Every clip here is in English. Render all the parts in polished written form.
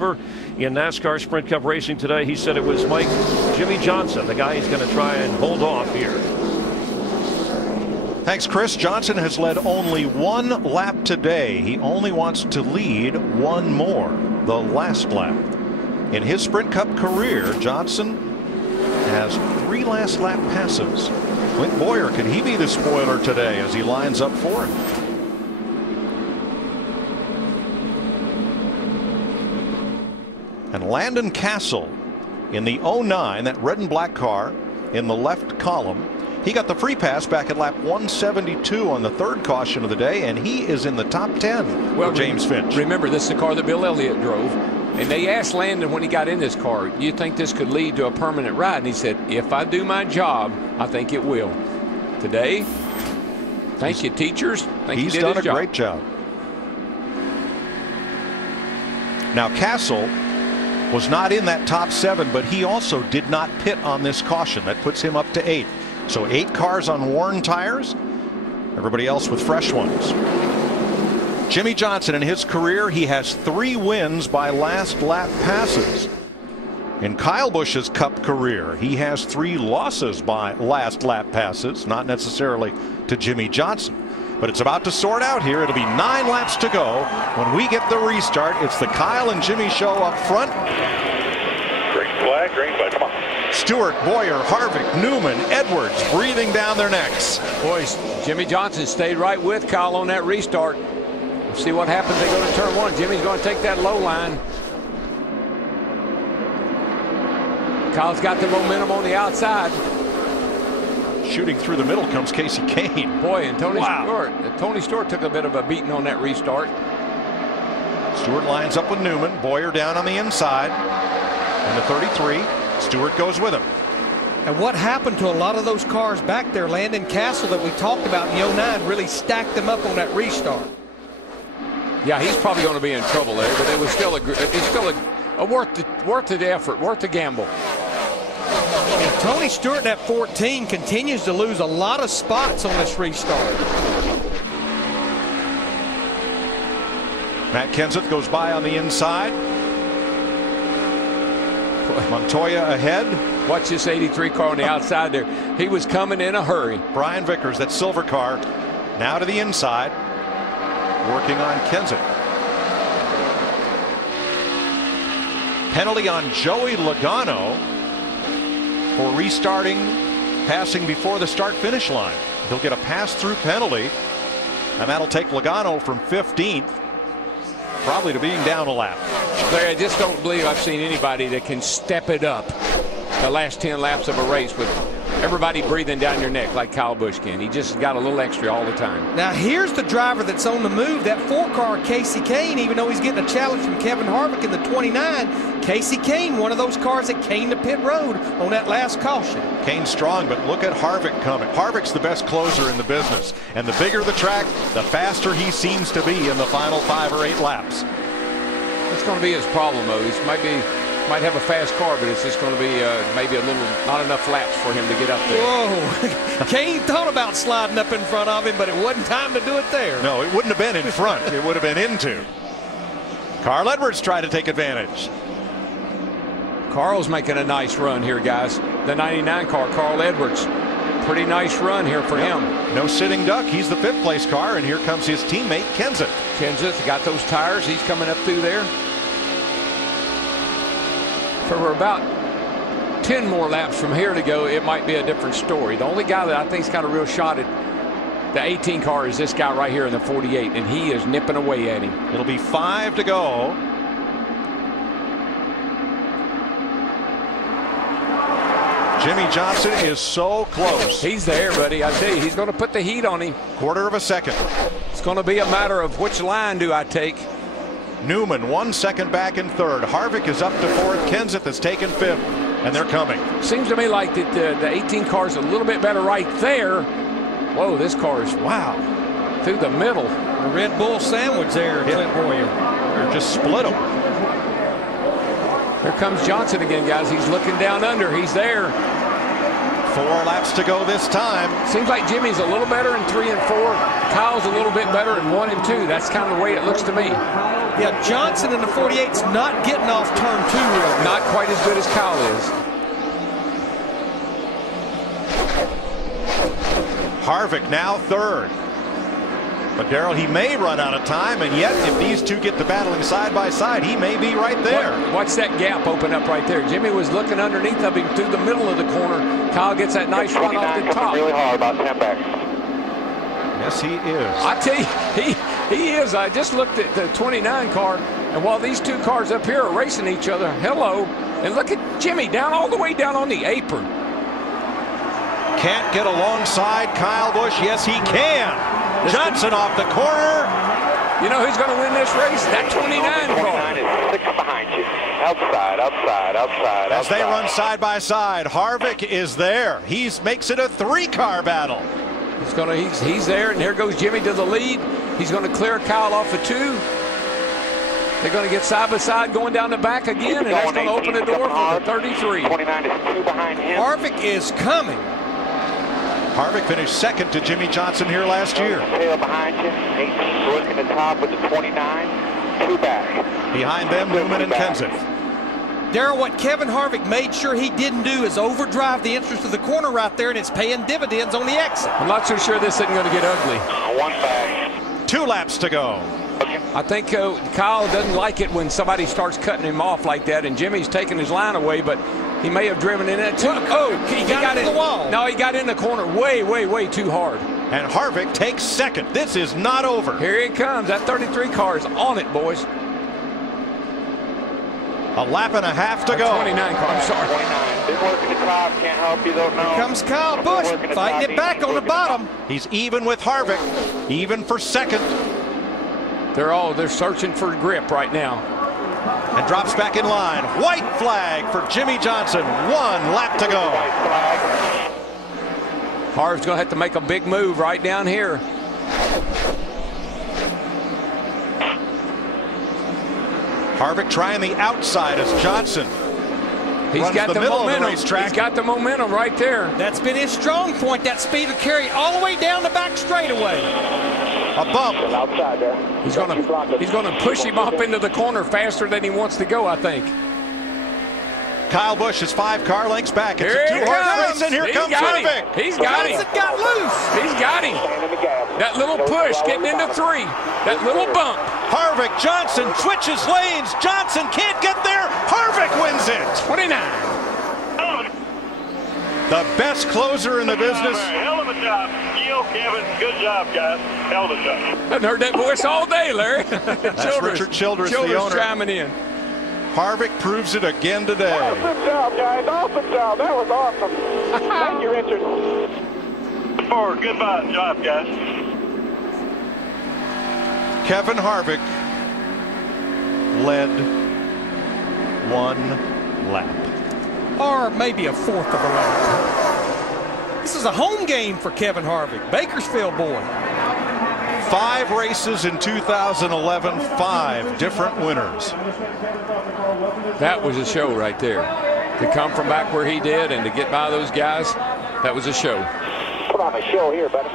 In NASCAR Sprint Cup racing today, he said it was Jimmy Johnson, the guy he's going to try and hold off here. Thanks, Chris. Johnson has led only one lap today. He only wants to lead one more, the last lap. In his Sprint Cup career, Johnson has 3 last lap passes. Clint Boyer, can he be the spoiler today as he lines up for it? And Landon Castle in the 09, that red and black car in the left column. He got the free pass back at lap 172 on the 3rd caution of the day, and he is in the top 10 of James Finch. Remember, this is the car that Bill Elliott drove. And they asked Landon when he got in this car, do you think this could lead to a permanent ride? And he said, if I do my job, I think it will. Today, thank you, teachers. He's done a great job. Now, Castle was not in that top 7, but he also did not pit on this caution. That puts him up to 8th. So 8 cars on worn tires, everybody else with fresh ones. Jimmy Johnson, in his career, he has 3 wins by last lap passes. In Kyle Busch's Cup career, he has 3 losses by last lap passes, not necessarily to Jimmy Johnson. But it's about to sort out here. It'll be 9 laps to go. When we get the restart, it's the Kyle and Jimmy show up front. Green flag, come on. Stewart, Boyer, Harvick, Newman, Edwards breathing down their necks. Boys, Jimmy Johnson stayed right with Kyle on that restart. We'll see what happens. They go to turn 1. Jimmy's going to take that low line. Kyle's got the momentum on the outside. Shooting through the middle comes Casey Kane. Boy, and Tony Stewart took a bit of a beating on that restart. Stewart lines up with Newman. Boyer down on the inside. And the 33. Stewart goes with him. And what happened to a lot of those cars back there? Landon Castle that we talked about in the 09 really stacked them up on that restart. Yeah, he's probably going to be in trouble there, but it was still worth the effort, worth the gamble. And Tony Stewart at 14 continues to lose a lot of spots on this restart. Matt Kenseth goes by on the inside. Montoya ahead. Watch this 83 car on the outside there. He was coming in a hurry. Brian Vickers, that silver car, now to the inside, working on Kenseth. Penalty on Joey Logano for restarting, passing before the start-finish line. He'll get a pass-through penalty, and that'll take Logano from 15th, probably to being down a lap. Larry, I just don't believe I've seen anybody that can step it up the last 10 laps of a race with everybody breathing down your neck like Kyle Busch can. He just got a little extra all the time. Now here's the driver that's on the move, that 4-car Casey Kane. Even though he's getting a challenge from Kevin Harvick in the 29, Casey Kane, one of those cars that came to pit road on that last caution. Kane's strong, but look at Harvick coming. Harvick's the best closer in the business, and the bigger the track, the faster he seems to be in the final 5 or 8 laps. It's going to be his problem, though. He might have a fast car, but it's just going to be maybe a little not enough laps for him to get up there. Whoa. Kane thought about sliding up in front of him, but it wasn't time to do it there. No, it wouldn't have been in front. It would have been into. Carl Edwards tried to take advantage. Carl's making a nice run here, guys. The 99 car, Carl Edwards. Pretty nice run here for him. No sitting duck. He's the 5th place car, and here comes his teammate Kenseth. Kenseth got those tires. He's coming up through there. For about 10 more laps from here to go, it might be a different story. The only guy that I think's got a real shot at the 18 car is this guy right here in the 48, and he is nipping away at him. It'll be 5 to go. Jimmy Johnson is so close. He's there, buddy. I tell you, he's going to put the heat on him. 1/4 of a second. It's going to be a matter of which line do I take. Newman 1 second back in 3rd. Harvick is up to 4th. Kenseth has taken 5th, and they're coming. Seems to me like that the 18 car is a little bit better right there. Whoa, this car is, wow, through the middle. The Red Bull sandwich there, Clint Boyer. Or just split them. Here comes Johnson again, guys. He's looking down under. He's there. 4 laps to go this time. Seems like Jimmy's a little better in 3 and 4. Kyle's a little bit better in 1 and 2. That's kind of the way it looks to me. Yeah, Johnson in the 48's not getting off turn 2 real good. Not quite as good as Kyle is. Harvick now third. But Darrell, he may run out of time, and yet if these two get to battling side by side, he may be right there. Watch that gap open up right there. Jimmy was looking underneath of him through the middle of the corner. Kyle gets that nice run off the top. Really hard, about 10 back. Yes, he is. I tell you, he is. I just looked at the 29 car, and while these two cars up here are racing each other, hello, and look at Jimmy down all the way down on the apron. Can't get alongside Kyle Busch. Yes, he can. Johnson off the corner. You know who's going to win this race? That 29 car. 29 is 6 behind you. Outside, outside, outside, As they outside. run side by side, Harvick is there. He makes it a 3-car battle. He's there, and here goes Jimmy to the lead. He's going to clear Kyle off of 2. They're going to get side by side going down the back again, and that's going to open the door for the 33. 29 is 2 behind him. Harvick is coming. Harvick finished second to Jimmy Johnson here last year. Tail behind you. 18 working the top with the 29. 2 back. Behind them, Newman and Kenseth. Darrell, what Kevin Harvick made sure he didn't do is overdrive the entrance to the corner right there, and it's paying dividends on the exit. I'm not so sure this isn't going to get ugly. 1 back. 2 laps to go. I think Kyle doesn't like it when somebody starts cutting him off like that, and Jimmy's taking his line away, but he may have driven in it too. Oh, he got into the wall. No, he got in the corner way, way, way too hard. And Harvick takes second. This is not over. Here it comes. That 33 car is on it, boys. A lap and a half to go. 29 car, I'm sorry. 29. Been working the top. Can't help you, though. No. Here comes Kyle Busch, fighting it back on the bottom. He's even with Harvick, even for second. They're searching for grip right now. And drops back in line. White flag for Jimmy Johnson. 1 lap to go. Harv's going to have to make a big move right down here. Harvick trying the outside as Johnson He's runs got the middle momentum. of the racetrack. He's got the momentum right there. That's been his strong point. That speed will carry all the way down the back straightaway. A bump. Outside there. He's going to push him up into the corner faster than he wants to go, I think. Kyle Busch is 5 car lengths back. It's Here a he 2-horse comes. race, and here He's comes got him. Harvick. He's got him. Johnson got loose. He's got him. That little push getting into 3. That little bump. Harvick, Johnson switches lanes. Johnson can't get there. Harvick wins it. 29. The best closer in the business. Hell of a job. Gil, Kevin, good job, guys. Hell of a job. I've heard that voice all day, Larry. That's Richard Childress, the owner. chiming in. Harvick proves it again today. Awesome job, guys. Awesome job. That was awesome. Thank you, Richard. Forward. Goodbye. Job, guys. Kevin Harvick led 1 lap. Or maybe a fourth of a lap. This is a home game for Kevin Harvick, Bakersfield boy. 5 races in 2011, 5 different winners. That was a show right there. To come from back where he did and to get by those guys, that was a show. Put on a show here, buddy.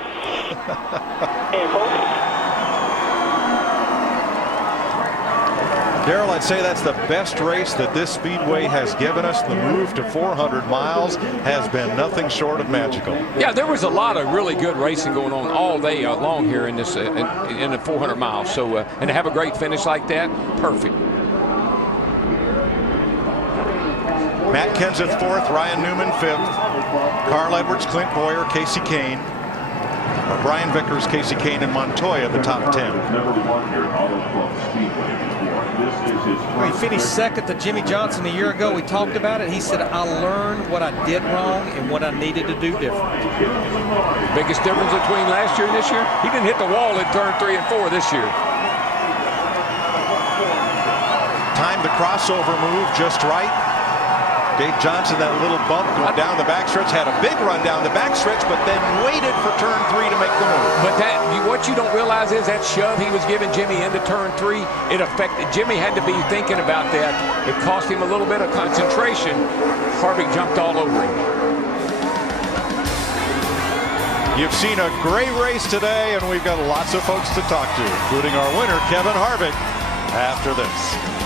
Darrell, I'd say that's the best race that this Speedway has given us. The move to 400 miles has been nothing short of magical. Yeah, there was a lot of really good racing going on all day long here in this in the 400 miles. So and to have a great finish like that, perfect. Matt Kenseth 4th, Ryan Newman 5th, Carl Edwards, Clint Boyer, Casey Kane, Brian Vickers, Casey Kane, and Montoya the top 10. He finished second to Jimmy Johnson a year ago. We talked about it. He said, I learned what I did wrong and what I needed to do different. Biggest difference between last year and this year? He didn't hit the wall in turn 3 and 4 this year. Timed the crossover move just right. Dave Johnson, that little bump going down the backstretch, had a big run down the backstretch, but then waited for turn 3 to make the move. But what you don't realize is that shove he was giving Jimmy into turn 3, it affected. Jimmy had to be thinking about that. It cost him a little bit of concentration. Harvick jumped all over him. You've seen a great race today, and we've got lots of folks to talk to, including our winner, Kevin Harvick, after this.